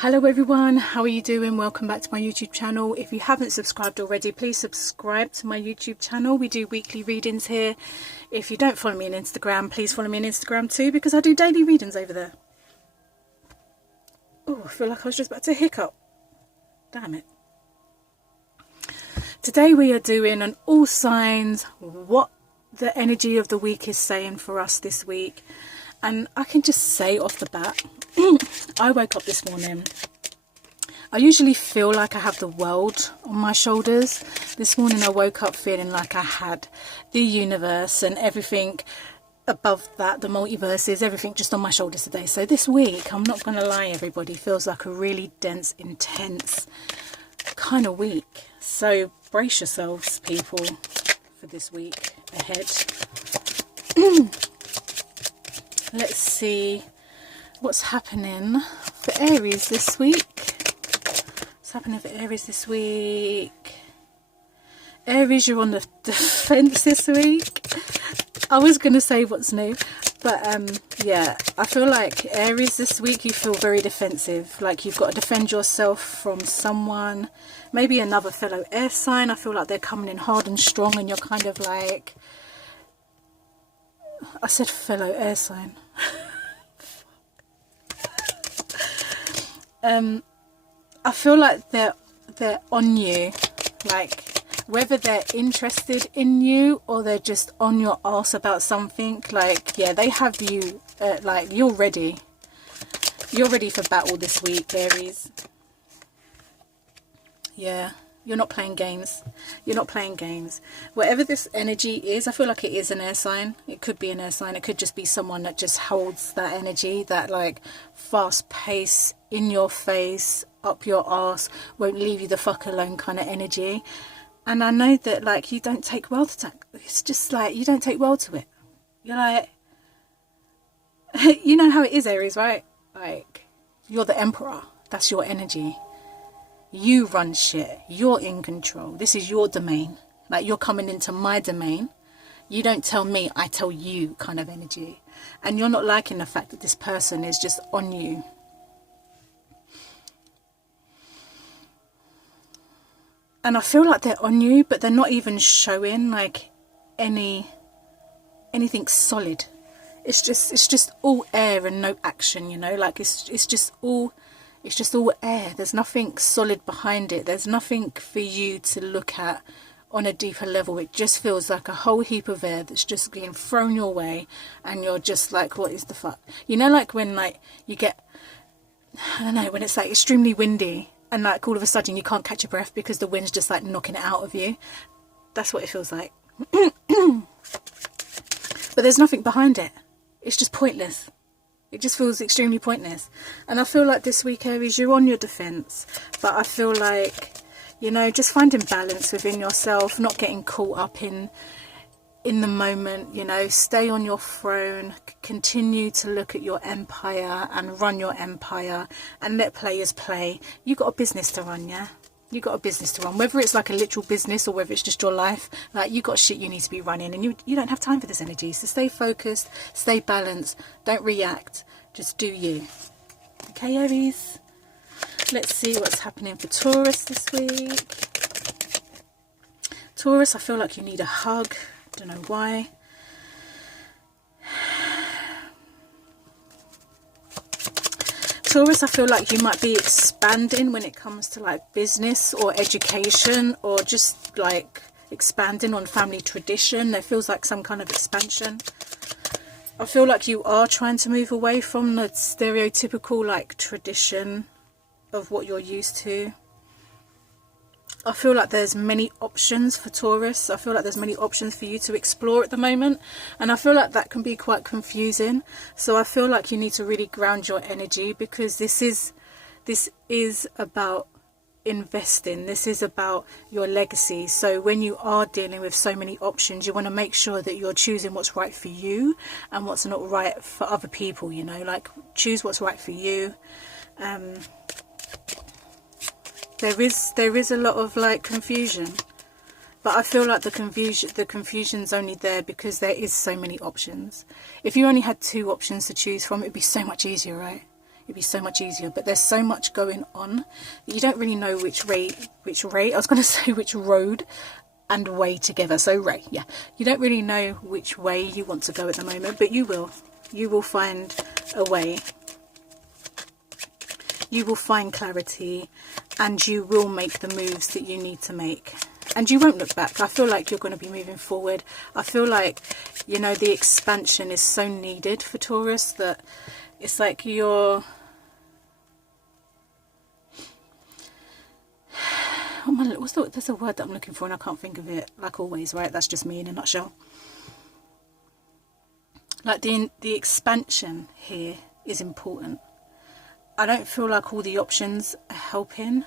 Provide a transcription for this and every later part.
Hello everyone, how are you doing? Welcome back to my YouTube channel. If you haven't subscribed already, please subscribe to my YouTube channel. We do weekly readings here. If you don't follow me on Instagram, please follow me on Instagram too, because I do daily readings over there. Oh, I feel like I was just about to hiccup. Damn it. Today we are doing an all signs, what the energy of the week is saying for us this week. And I can just say off the bat, I woke up this morning. I usually feel like I have the world on my shoulders. This morning I woke up feeling like I had the universe and everything above that, the multiverses, everything just on my shoulders today. So this week, I'm not going to lie everybody, feels like a really dense, intense kind of week. So brace yourselves, people, for this week ahead. Let's see what's happening for Aries this week. What's happening for Aries this week? Aries, you're on the defense this week. I was going to say what's new, but yeah, I feel like Aries this week, you feel very defensive. Like you've got to defend yourself from someone, maybe another fellow air sign. I feel like they're coming in hard and strong and you're kind of like, I said fellow air sign. I feel like they're on you, like whether they're interested in you or they're just on your arse about something. Like, yeah, they have you, like you're ready for battle this week, Aries. Yeah, you're not playing games. You're not playing games. Whatever this energy is, I feel like it is an air sign. It could be an air sign. It could just be someone that just holds that energy, that like fast pace, in your face, up your arse, won't leave you the fuck alone kind of energy. And I know that like you don't take well to that. It's just like you don't take well to it. You're like, you know how it is, Aries, right? Like you're the emperor. That's your energy. You run shit. You're in control. This is your domain. Like you're coming into my domain. You don't tell me, I tell you kind of energy. And you're not liking the fact that this person is just on you. And I feel like they're on you, but they're not even showing like anything solid. It's just all air and no action, you know, like it's just all air. There's nothing solid behind it. There's nothing for you to look at on a deeper level. It just feels like a whole heap of air that's just being thrown your way and you're just like, what is the fuck? You know, like when like you get, I don't know, when it's like extremely windy and like all of a sudden you can't catch your breath because the wind's just like knocking it out of you. That's what it feels like. But there's nothing behind it. It's just pointless. It just feels extremely pointless. And I feel like this week, Aries, you're on your defense. But I feel like, you know, just finding balance within yourself, not getting caught up in the moment, you know, stay on your throne, continue to look at your empire and run your empire and let players play. You got a business to run, yeah? You got a business to run, whether it's like a literal business or whether it's just your life. Like you got shit you need to be running and you don't have time for this energy. So stay focused, stay balanced, don't react, just do you. Okay, Aries? Let's see what's happening for Taurus this week. Taurus, I feel like you need a hug. Don't know why. Taurus, I feel like you might be expanding when it comes to like business or education or just like expanding on family tradition. There feels like some kind of expansion. I feel like you are trying to move away from the stereotypical like tradition of what you're used to. I feel like there's many options for Taurus. I feel like there's many options for you to explore at the moment. And I feel like that can be quite confusing. So I feel like you need to really ground your energy because this is about investing. This is about your legacy. So when you are dealing with so many options, you want to make sure that you're choosing what's right for you and what's not right for other people, you know, like choose what's right for you. There is a lot of like confusion, but I feel like the confusion's only there because there is so many options. If you only had 2 options to choose from, it'd be so much easier, right? it'd be so much easier. But there's so much going on, you don't really know which road and way together. So Ray, yeah, you don't really know which way you want to go at the moment, but you will find a way. You will find clarity, and you will make the moves that you need to make, and you won't look back. I feel like you're going to be moving forward. I feel like, you know, the expansion is so needed for Taurus that it's like you're, oh my, there's a word that I'm looking for and I can't think of it, like always, right? That's just me in a nutshell. Like the expansion here is important. I don't feel like all the options are helping,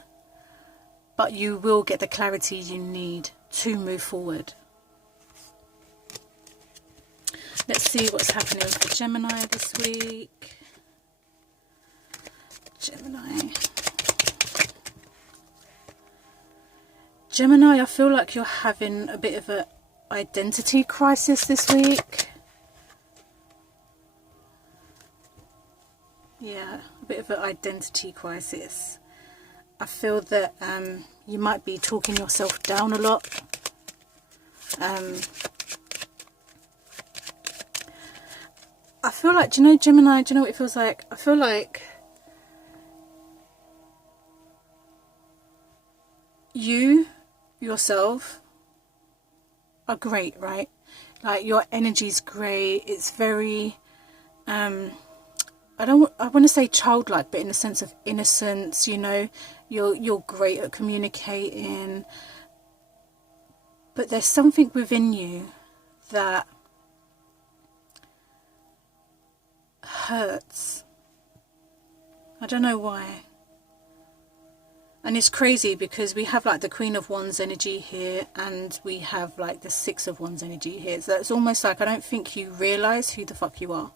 but you will get the clarity you need to move forward. Let's see what's happening for Gemini this week. Gemini, I feel like you're having a bit of an identity crisis this week. Yeah, a bit of an identity crisis. I feel that you might be talking yourself down a lot. I feel like, do you know, Gemini, do you know what it feels like? I feel like you yourself are great, right? Like your energy's great. It's very I want to say childlike, but in the sense of innocence, you know, you're great at communicating, but there's something within you that hurts. I don't know why. And it's crazy because we have like the Queen of Wands energy here, and we have like the Six of Wands energy here. So it's almost like I don't think you realise who the fuck you are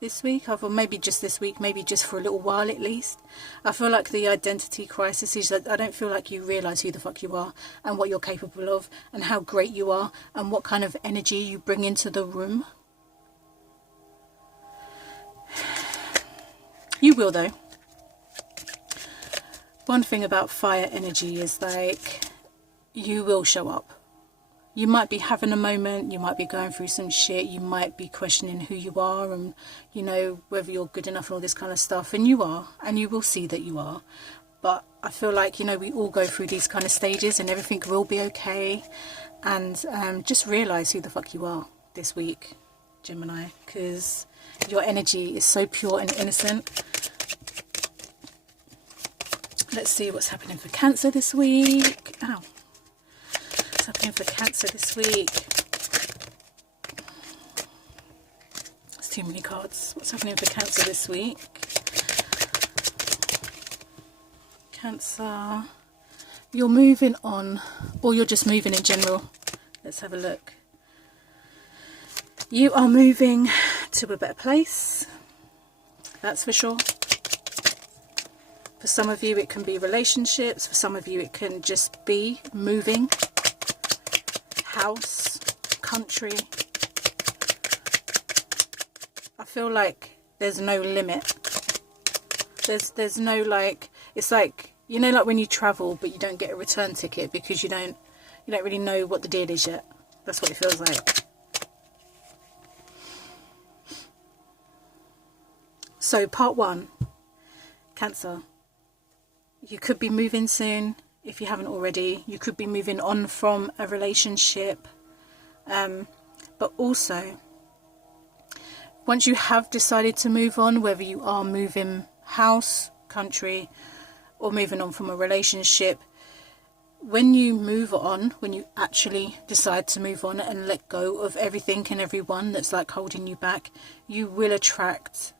this week, or maybe just this week, maybe just for a little while at least. I feel like the identity crisis is that I don't feel like you realise who the fuck you are and what you're capable of and how great you are and what kind of energy you bring into the room. You will though. One thing about fire energy is like you will show up. You might be having a moment, you might be going through some shit, you might be questioning who you are and, you know, whether you're good enough and all this kind of stuff, and you are, and you will see that you are. But I feel like, you know, we all go through these kind of stages and everything will be okay. And just realise who the fuck you are this week, Gemini, because your energy is so pure and innocent. Let's see what's happening for Cancer this week. Ow. What's happening for Cancer this week? That's too many cards. What's happening for Cancer this week? Cancer. You're moving on, or you're just moving in general. Let's have a look. You are moving to a better place. That's for sure. For some of you it can be relationships, for some of you it can just be moving, house, country. I feel like there's no limit. There's no like, it's like, you know, like when you travel but you don't get a return ticket because you don't really know what the deal is yet. That's what it feels like. So part one, Cancer. You could be moving soon if you haven't already. You could be moving on from a relationship. But also, once you have decided to move on, whether you are moving house, country, or moving on from a relationship, when you move on, when you actually decide to move on and let go of everything and everyone that's like holding you back, you will attract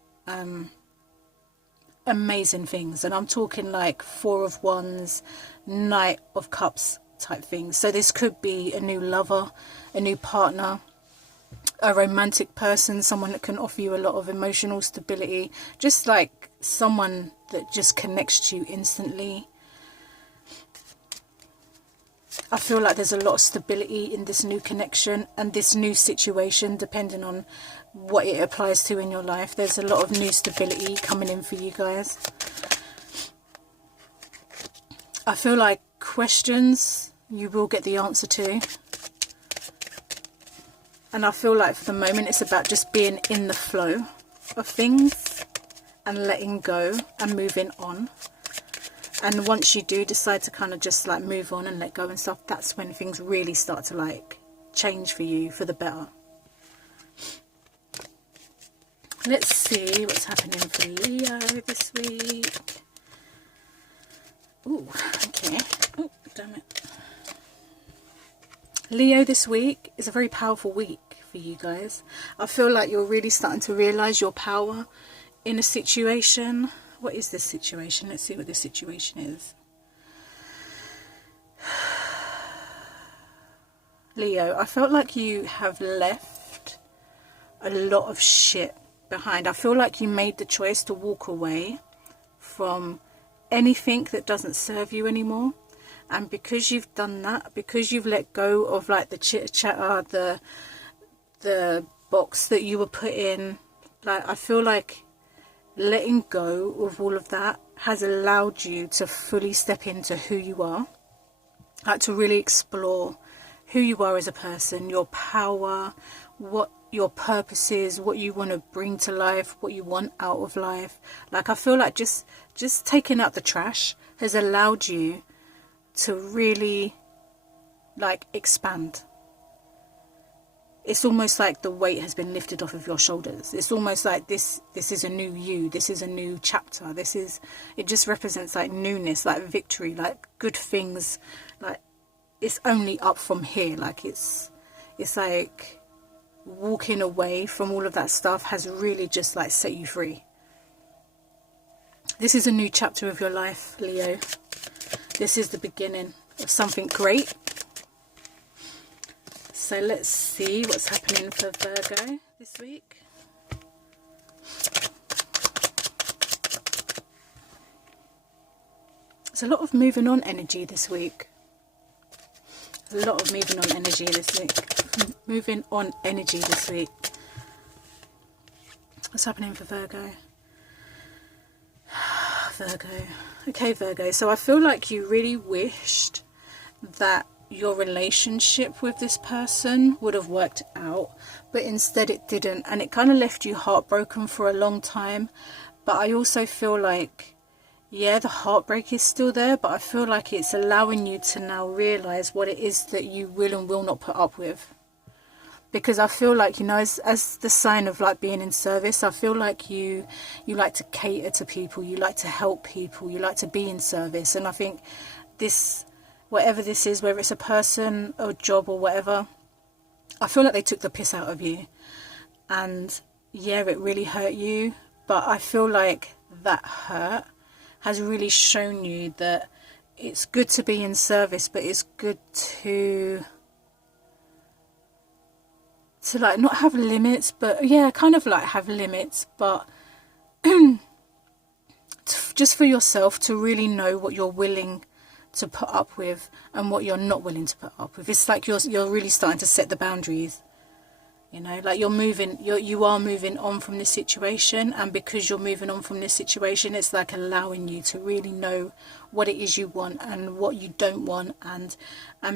amazing things. And I'm talking like Four of Wands, Knight of Cups type things. So this could be a new lover, a new partner, a romantic person, someone that can offer you a lot of emotional stability, just like someone that just connects to you instantly. I feel like there's a lot of stability in this new connection and this new situation, depending on what it applies to in your life. There's a lot of new stability coming in for you guys. I feel like questions you will get the answer to. And I feel like for the moment it's about just being in the flow of things and letting go and moving on. And once you do decide to kind of just like move on and let go and stuff, that's when things really start to like change for you for the better. Let's see what's happening for Leo this week. Ooh, okay. Oh, damn it. Leo this week is a very powerful week for you guys. I feel like you're really starting to realise your power in a situation. What is this situation? Let's see what this situation is. Leo, I felt like you have left a lot of shit behind. I feel like you made the choice to walk away from anything that doesn't serve you anymore. And because you've done that, because you've let go of like the chitter chatter, the box that you were put in, like I feel like letting go of all of that has allowed you to fully step into who you are, like to really explore who you are as a person, your power, what your purpose is, what you want to bring to life, what you want out of life. Like I feel like just taking out the trash has allowed you to really like expand. It's almost like the weight has been lifted off of your shoulders. It's almost like this is a new you. This is a new chapter. It just represents like newness, like victory, like good things. Like it's only up from here. Like it's like walking away from all of that stuff has really just like set you free. This is a new chapter of your life, Leo. This is the beginning of something great. So let's see what's happening for Virgo this week. There's a lot of moving on energy this week. A lot of moving on energy this week. Moving on energy this week. What's happening for Virgo? Virgo. Okay, Virgo. So I feel like you really wished that your relationship with this person would have worked out, but instead it didn't, and it kind of left you heartbroken for a long time. But I also feel like, yeah, the heartbreak is still there, but I feel like it's allowing you to now realize what it is that you will and will not put up with. Because I feel like, you know, as the sign of like being in service, I feel like you like to cater to people, you like to help people, you like to be in service. And I think this, whatever this is, whether it's a person or a job or whatever, I feel like they took the piss out of you. And yeah, it really hurt you. But I feel like that hurt has really shown you that it's good to be in service, but it's good to like not have limits, but yeah, kind of like have limits, but just for yourself to really know what you're willing to put up with and what you're not willing to put up with. It's like you're really starting to set the boundaries, you know, like you are moving on from this situation, and because you're moving on from this situation, it's like allowing you to really know what it is you want and what you don't want, and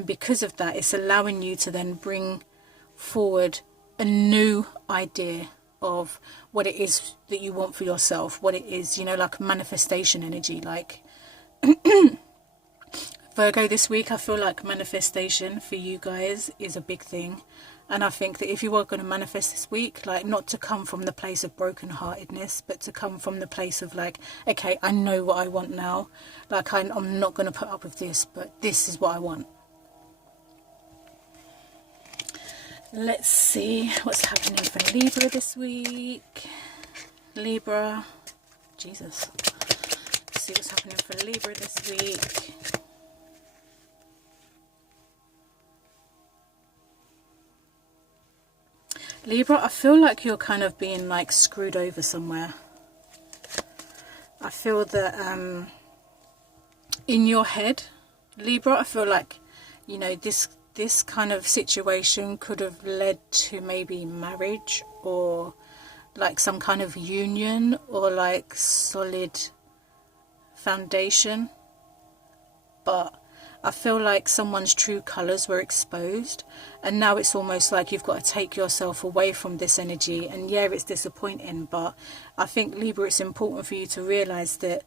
because of that, it's allowing you to then bring forward a new idea of what it is that you want for yourself, what it is, you know, like manifestation energy. Like Virgo, this week I feel like manifestation for you guys is a big thing, and I think that if you are going to manifest this week, like not to come from the place of brokenheartedness, but to come from the place of like, okay, I know what I want now, like I'm not going to put up with this, but this is what I want. Let's see what's happening for Libra this week. Libra, Jesus. Let's see what's happening for Libra this week. Libra, I feel like you're kind of being like screwed over somewhere. I feel that in your head, Libra, I feel like, you know, this kind of situation could have led to maybe marriage or like some kind of union or like solid foundation. But I feel like someone's true colours were exposed, and now it's almost like you've got to take yourself away from this energy. And yeah, it's disappointing, but I think, Libra, it's important for you to realise that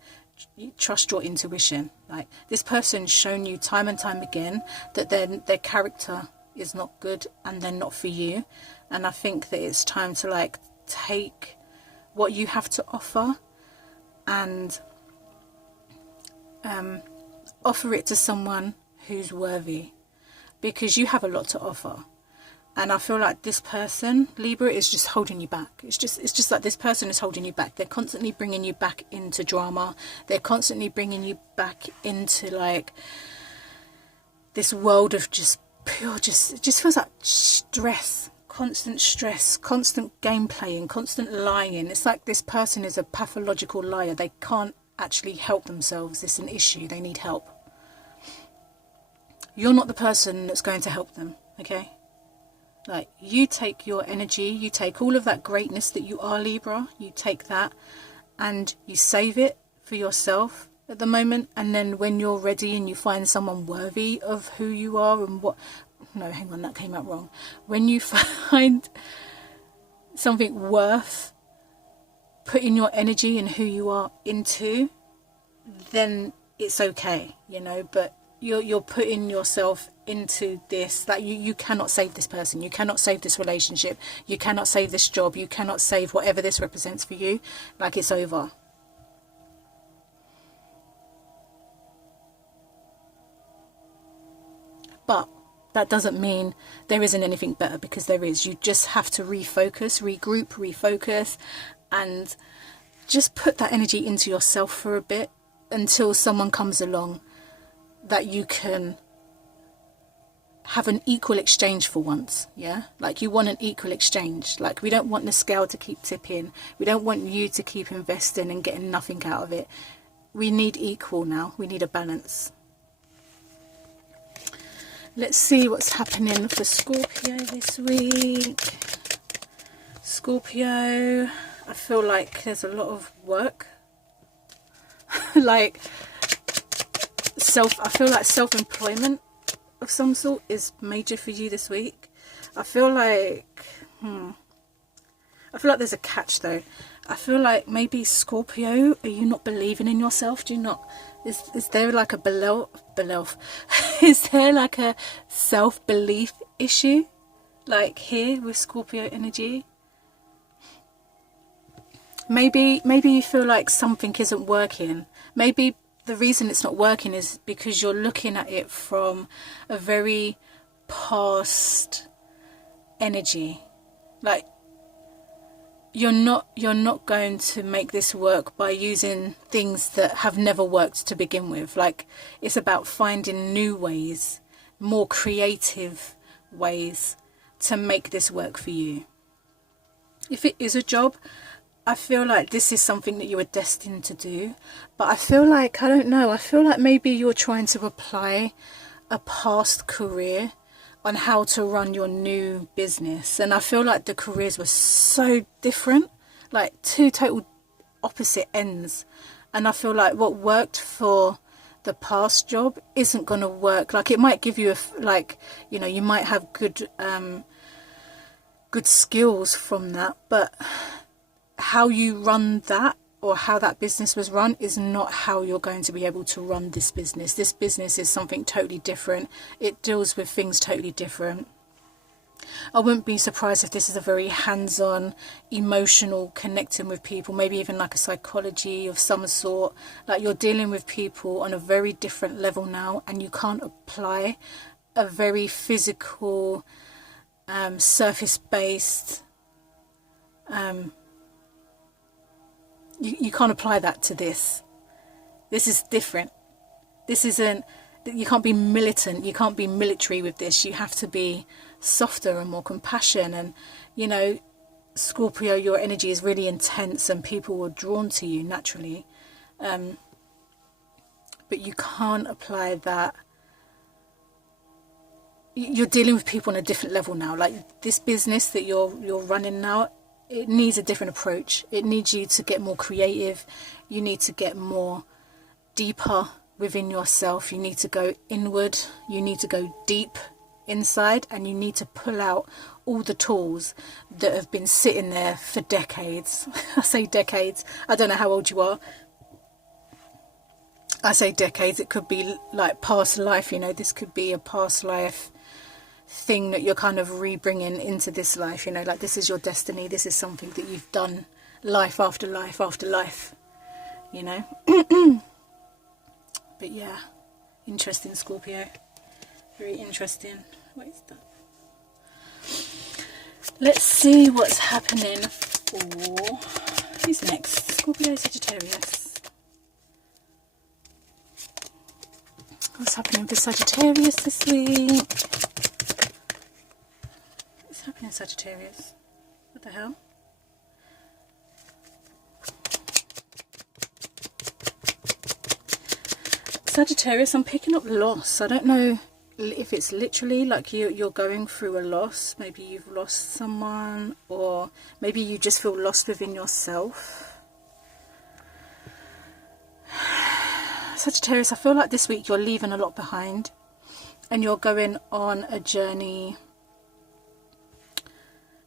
you trust your intuition. Like, this person's shown you time and time again that their character is not good and they're not for you. And I think that it's time to like take what you have to offer and offer it to someone who's worthy, because you have a lot to offer. And I feel like this person, Libra, is just holding you back. It's just like this person is holding you back. They're constantly bringing you back into drama. They're constantly bringing you back into like this world of just pure, it just feels like stress, constant game playing, constant lying. It's like this person is a pathological liar. They can't actually help themselves. It's an issue. They need help. You're not the person that's going to help them, okay? Like, you take your energy, you take all of that greatness that you are, Libra, you take that and you save it for yourself at the moment. And then when you're ready and you find someone worthy of who you are and what... No, hang on, that came out wrong. When you find something worth putting your energy and who you are into, then it's okay, you know. But you're putting yourself into this, like you cannot save this person, you cannot save this relationship, you cannot save this job, you cannot save whatever this represents for you. Like, it's over. But that doesn't mean there isn't anything better, because there is. You just have to refocus, regroup, refocus, and just put that energy into yourself for a bit until someone comes along that you can have an equal exchange for once. Yeah, like, you want an equal exchange. Like, we don't want the scale to keep tipping. We don't want you to keep investing and getting nothing out of it. We need equal now. We need a balance. Let's see what's happening for Scorpio this week. Scorpio, I feel like there's a lot of work. Like, I feel like self-employment of some sort is major for you this week. I feel like there's a catch though. I feel like maybe, Scorpio, are you not believing in yourself? Do you not? Is there like a belief? Is there like a self-belief issue, like here with Scorpio energy? Maybe you feel like something isn't working. Maybe the reason it's not working is because you're looking at it from a very past energy. Like, you're not going to make this work by using things that have never worked to begin with. Like, it's about finding new ways, more creative ways to make this work for you. If it is a job, I feel like this is something that you were destined to do. But I feel like, I don't know, I feel like maybe you're trying to apply a past career on how to run your new business. And I feel like the careers were so different, like two total opposite ends. And I feel like what worked for the past job isn't going to work. Like, it might give you you might have good skills from that, but how you run that, or how that business was run, is not how you're going to be able to run this business. This business is something totally different. It deals with things totally different. I wouldn't be surprised if this is a very hands-on, emotional, connecting with people, maybe even like a psychology of some sort. Like, you're dealing with people on a very different level now, and you can't apply a very physical, surface-based, you can't apply that to this. This is different. This isn't, you can't be militant, you can't be military with this. You have to be softer and more compassion. And, you know, Scorpio, your energy is really intense and people are drawn to you naturally. But you can't apply that. You're dealing with people on a different level now. Like, this business that you're running now, it needs a different approach. It needs you to get more creative. You need to get more deeper within yourself. You need to go inward. You need to go deep inside, and you need to pull out all the tools that have been sitting there for decades. I say decades. I don't know how old you are. I say decades. It could be like past life, you know. This could be a past life thing that you're kind of re-bringing into this life, you know, like this is your destiny. This is something that you've done life after life after life, you know. But yeah, interesting, Scorpio. Very interesting. What is that? Let's see what's happening for... Who's next? Scorpio, Sagittarius. What's happening for Sagittarius this week? What's happening, Sagittarius? What the hell? Sagittarius, I'm picking up loss. I don't know if it's literally like you're going through a loss. Maybe you've lost someone, or maybe you just feel lost within yourself. Sagittarius, I feel like this week you're leaving a lot behind, and you're going on a journey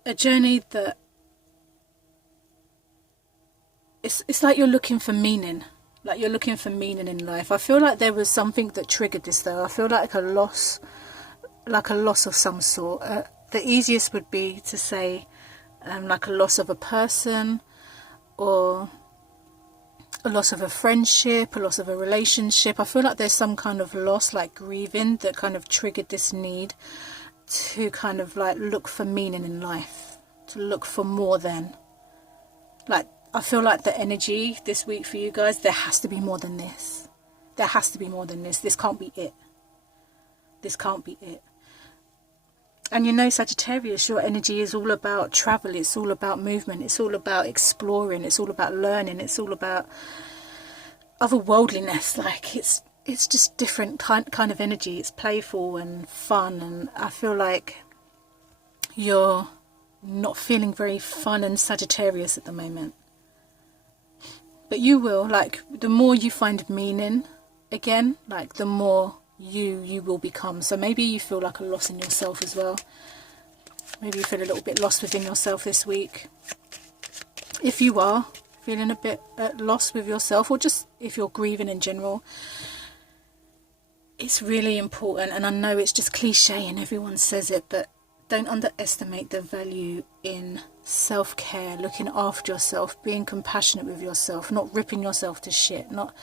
that it's like you're looking for meaning. Like you're looking for meaning in life. I feel like there was something that triggered this though. I feel like a loss of some sort. The easiest would be to say like a loss of a person, or a loss of a friendship, a loss of a relationship. I feel like there's some kind of loss, like grieving, that kind of triggered this need to kind of like look for meaning in life, to look for more than, like, I feel like the energy this week for you guys, there has to be more than this. There has to be more than this. This can't be it. This can't be it. And you know, Sagittarius, your energy is all about travel. It's all about movement. It's all about exploring. It's all about learning. It's all about otherworldliness. Like it's just different kind of energy. It's playful and fun. And I feel like you're not feeling very fun and Sagittarius at the moment. But you will, like, the more you find meaning again, like the more you will become. So maybe you feel like a loss in yourself as well. Maybe you feel a little bit lost within yourself this week. If you are feeling a bit lost with yourself, or just if you're grieving in general, it's really important. And I know it's just cliche and everyone says it, but don't underestimate the value in self-care, looking after yourself, being compassionate with yourself, not ripping yourself to shit, not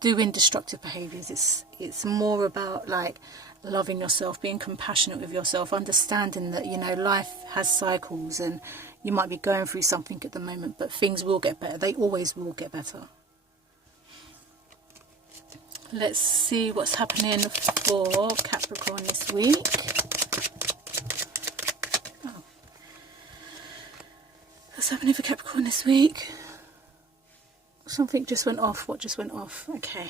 doing destructive behaviours. It's more about like loving yourself, being compassionate with yourself, understanding that, you know, life has cycles and you might be going through something at the moment, but things will get better. They always will get better. Let's see what's happening for Capricorn this week. What's happening for Capricorn this week? Something just went off. What just went off? Okay.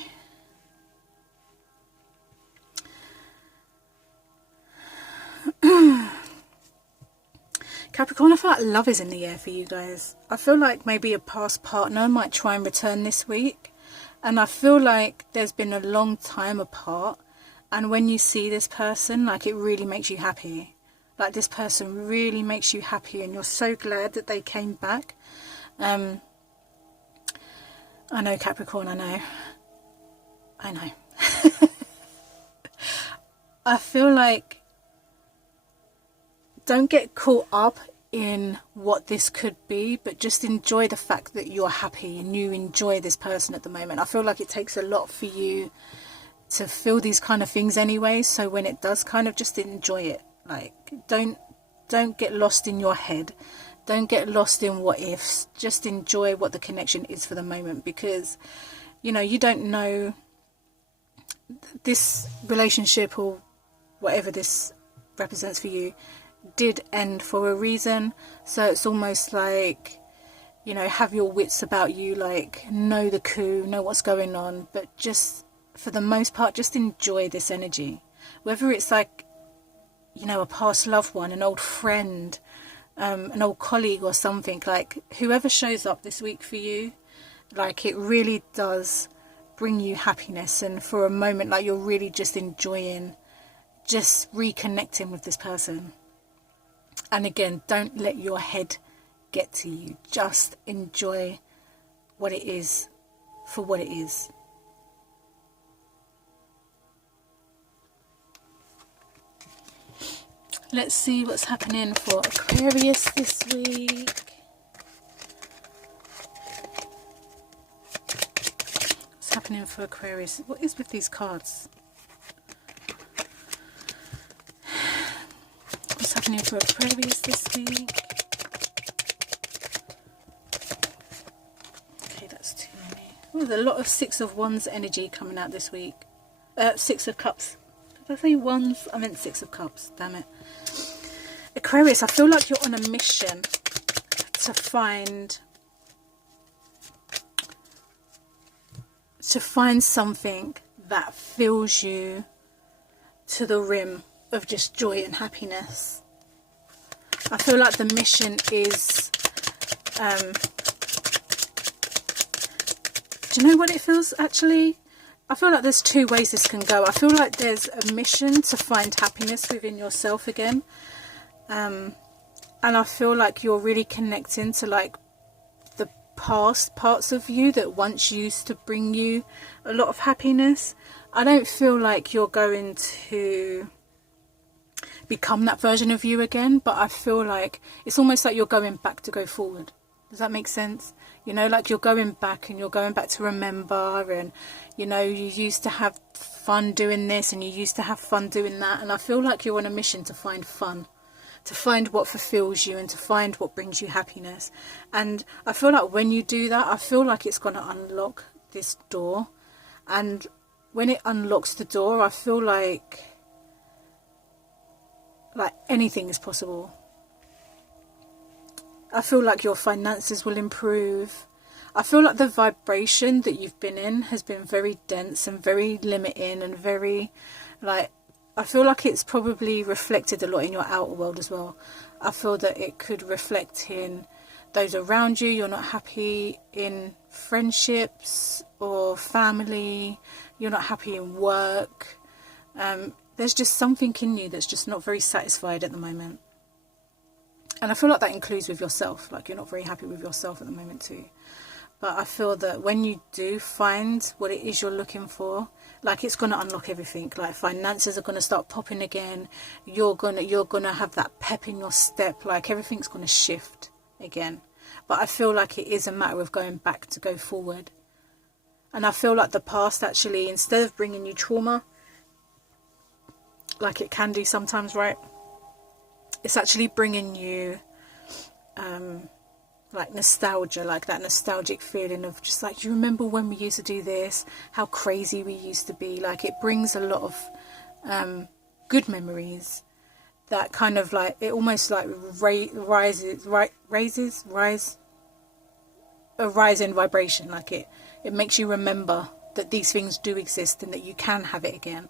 Capricorn, I feel like love is in the air for you guys. I feel like maybe a past partner might try and return this week. And I feel like there's been a long time apart. And when you see this person, like, it really makes you happy. Like, this person really makes you happy and you're so glad that they came back. I know, Capricorn, I know. I feel like don't get caught up in what this could be, but just enjoy the fact that you're happy and you enjoy this person at the moment. I feel like it takes a lot for you to feel these kind of things anyway. So when it does, kind of just enjoy it. Like, don't get lost in your head. Don't get lost in what ifs. Just enjoy what the connection is for the moment, because, you know, you don't know, this relationship or whatever this represents for you did end for a reason. So it's almost like, you know, have your wits about you, like know the coup, know what's going on, but just for the most part, just enjoy this energy. Whether it's like, you know, a past loved one, an old friend, an old colleague or something. Like whoever shows up this week for you, like it really does bring you happiness, and for a moment like you're really just enjoying just reconnecting with this person. And again, don't let your head get to you. Just enjoy what it is for what it is. Let's see what's happening for Aquarius this week. What's happening for Aquarius? What is with these cards? What's happening for Aquarius this week? Okay, that's too many. Oh, there's a lot of Six of Wands energy coming out this week. Six of Cups. Did I say Wands? I meant Six of Cups. Damn it. Aquarius, I feel like you're on a mission to find something that fills you to the rim of just joy and happiness. I feel like the mission is do you know what it feels actually? I feel like there's two ways this can go. I feel like there's a mission to find happiness within yourself again. And I feel like you're really connecting to like the past parts of you that once used to bring you a lot of happiness. I don't feel like you're going to become that version of you again, but I feel like it's almost like you're going back to go forward. Does that make sense? You know, like you're going back and you're going back to remember, and you know, you used to have fun doing this and you used to have fun doing that, and I feel like you're on a mission to find fun, to find what fulfills you and to find what brings you happiness. And I feel like when you do that, I feel like it's going to unlock this door, and when it unlocks the door, I feel like anything is possible. I feel like your finances will improve. I feel like the vibration that you've been in has been very dense and very limiting and very like, I feel like it's probably reflected a lot in your outer world as well. I feel that it could reflect in those around you. You're not happy in friendships or family. You're not happy in work. There's just something in you that's just not very satisfied at the moment. And I feel like that includes with yourself. Like you're not very happy with yourself at the moment too. But I feel that when you do find what it is you're looking for, like it's going to unlock everything. Like finances are going to start popping again. You're gonna have that pep in your step. Like everything's going to shift again. But I feel like it is a matter of going back to go forward. And I feel like the past actually, instead of bringing you trauma, like it can do sometimes, right? It's actually bringing you like nostalgia, like that nostalgic feeling of just like, do you remember when we used to do this, how crazy we used to be? Like it brings a lot of good memories that kind of like, it almost like rise a rise in vibration. Like it makes you remember that these things do exist and that you can have it again.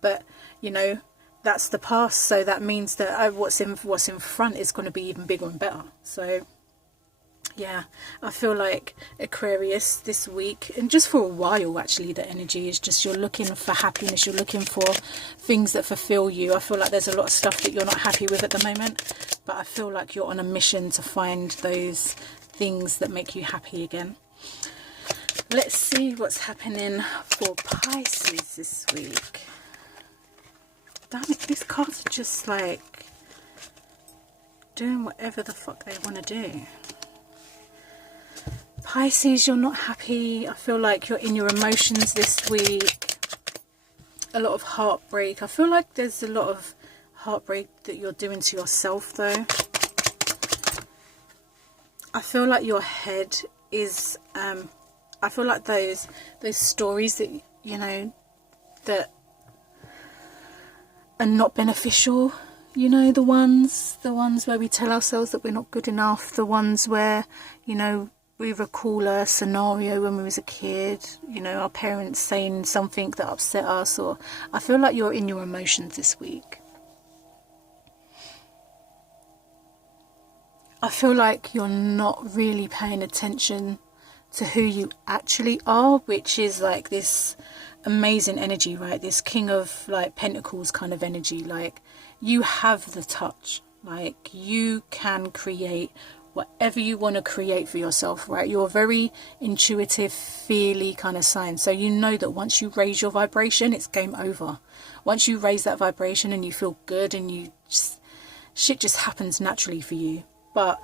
But you know, that's the past, so that means that what's in front is going to be even bigger and better. So yeah, I feel like Aquarius this week, and just for a while actually, the energy is just you're looking for happiness, you're looking for things that fulfill you. I feel like there's a lot of stuff that you're not happy with at the moment, but I feel like you're on a mission to find those things that make you happy again. Let's see what's happening for Pisces this week. Damn it, these cards are just like doing whatever the fuck they want to do. Pisces, you're not happy. I feel like you're in your emotions this week. A lot of heartbreak. I feel like there's a lot of heartbreak that you're doing to yourself though. I feel like your head is I feel like those stories that, you know, that are not beneficial, you know, the ones where we tell ourselves that we're not good enough, the ones where, you know, we recall a scenario when we was a kid, you know, our parents saying something that upset us, or I feel like you're in your emotions this week. I feel like you're not really paying attention to who you actually are, which is like this amazing energy, right? This King of like Pentacles kind of energy. Like, you have the touch, like you can create whatever you want to create for yourself, right? You're a very intuitive, feely kind of sign, so you know that once you raise your vibration, it's game over. Once you raise that vibration and you feel good, and you just, shit just happens naturally for you. But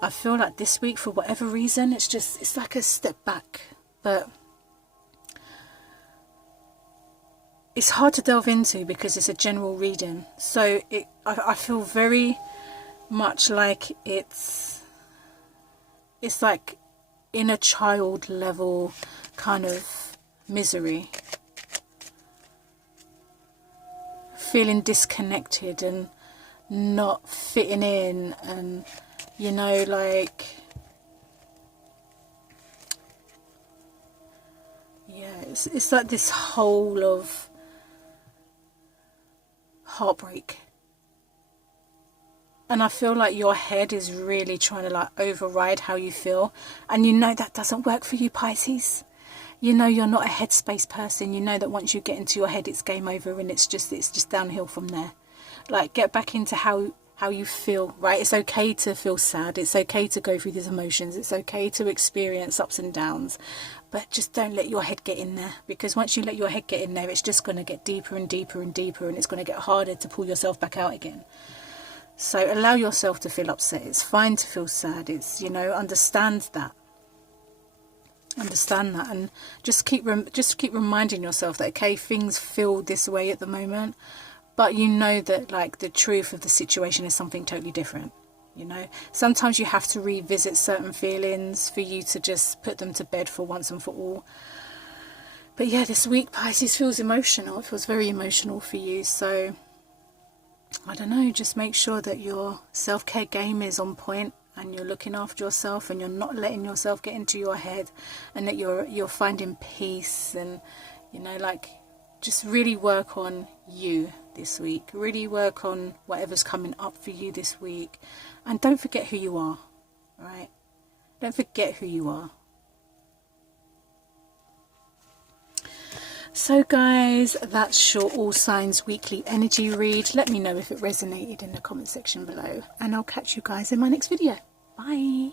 I feel like this week, for whatever reason, it's like a step back. But it's hard to delve into because it's a general reading. So I feel very much like it's like inner child level kind of misery. Feeling disconnected and not fitting in, and you know, like, yeah, it's like this whole of heartbreak. And I feel like your head is really trying to like override how you feel, and you know that doesn't work for you, Pisces. You know you're not a headspace person. You know that once you get into your head, it's game over, and it's just downhill from there. Like, get back into how you feel, right? It's okay to feel sad. It's okay to go through these emotions. It's okay to experience ups and downs, but just don't let your head get in there, because once you let your head get in there, it's just going to get deeper and deeper and deeper, and it's going to get harder to pull yourself back out again. So allow yourself to feel upset. It's fine to feel sad. It's, you know, understand that, and just keep reminding yourself that, okay, things feel this way at the moment, but you know that like the truth of the situation is something totally different. You know, sometimes you have to revisit certain feelings for you to just put them to bed for once and for all. But yeah, this week, Pisces, feels emotional. It feels very emotional for you. So I don't know, just make sure that your self-care game is on point, and you're looking after yourself, and you're not letting yourself get into your head, and that you're finding peace, and, you know, like, just really work on you this week. Really work on whatever's coming up for you this week, and don't forget who you are, right? Don't forget who you are. So guys, that's your all signs weekly energy read. Let me know if it resonated in the comment section below, and I'll catch you guys in my next video. Bye.